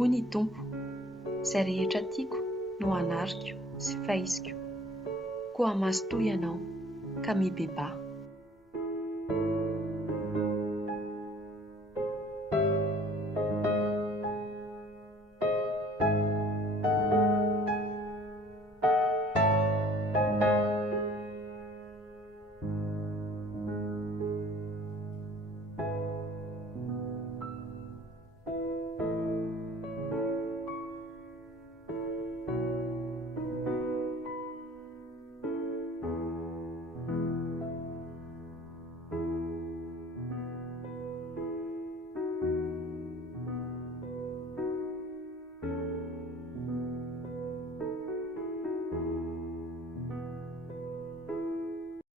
Hoy ny Tompo, izay rehetra tiako no anariko sy fahisiko. Koa maso toy ianao ka mibebà.